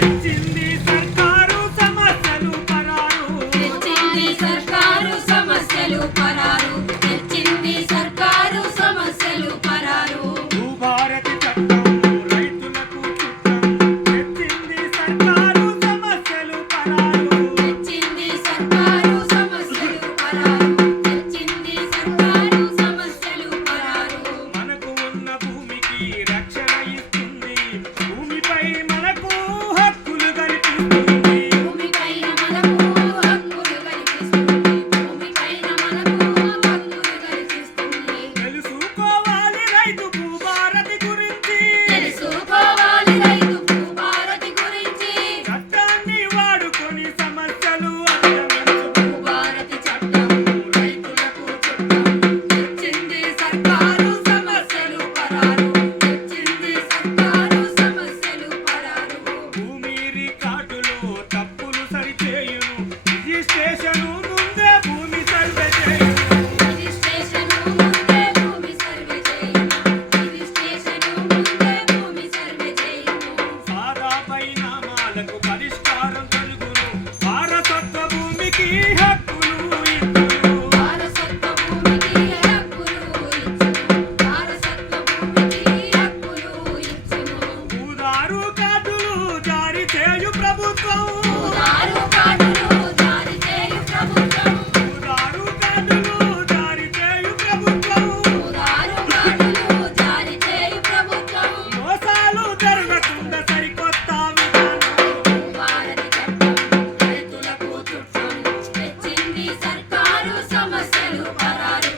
తెచ్చింది సర్కారు సమస్యలు పరారు. సమస్యలు పరాలు